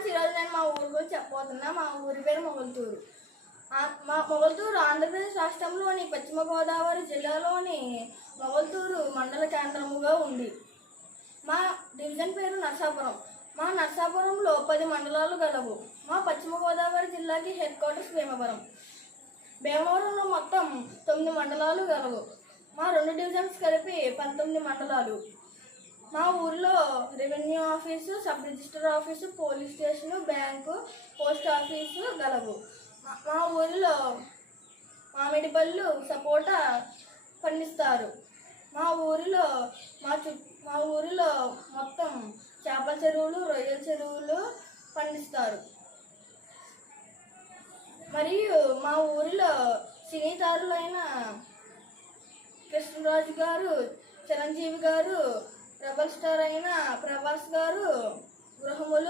Friends, ఈరోజు నేను మా ఊరు గురించి చెప్పబోతున్నా. మా ఊరి పేరు మొగల్తూరు. మా మొగల్తూరు ఆంధ్రప్రదేశ్ రాష్ట్రంలోని పశ్చిమ గోదావరి జిల్లాలోని మొగల్తూరు మండల కేంద్రముగా ఉంది. మా డివిజన్ పేరు నర్సాపురం. మా నర్సాపురంలో 10 మండలాలు గలవు. మా పశ్చిమ గోదావరి జిల్లాకి హెడ్ క్వార్టర్స్ భీమవరం. భీమవరంలో మొత్తం 9 మండలాలు గలవు. మా 2 డివిజన్స్ కలిపి 19 మండలాలు. మా ఊరిలో revenue office, sub register office, police station, bank, post office గలవు. మా ఊరిలో మామిడి పళ్ళు, సపోటా పండిస్తారు. మా ఊరిలో మొత్తం చేపల చెరువులు, రొయ్యల చెరువులు పండిస్తారు. మరియు మా ఊరిలో సినీతారులైన కృష్ణరాజు గారు, చిరంజీవి గారు, రెబల్ స్టార్ అయిన ప్రభాస్ గారు గృహములు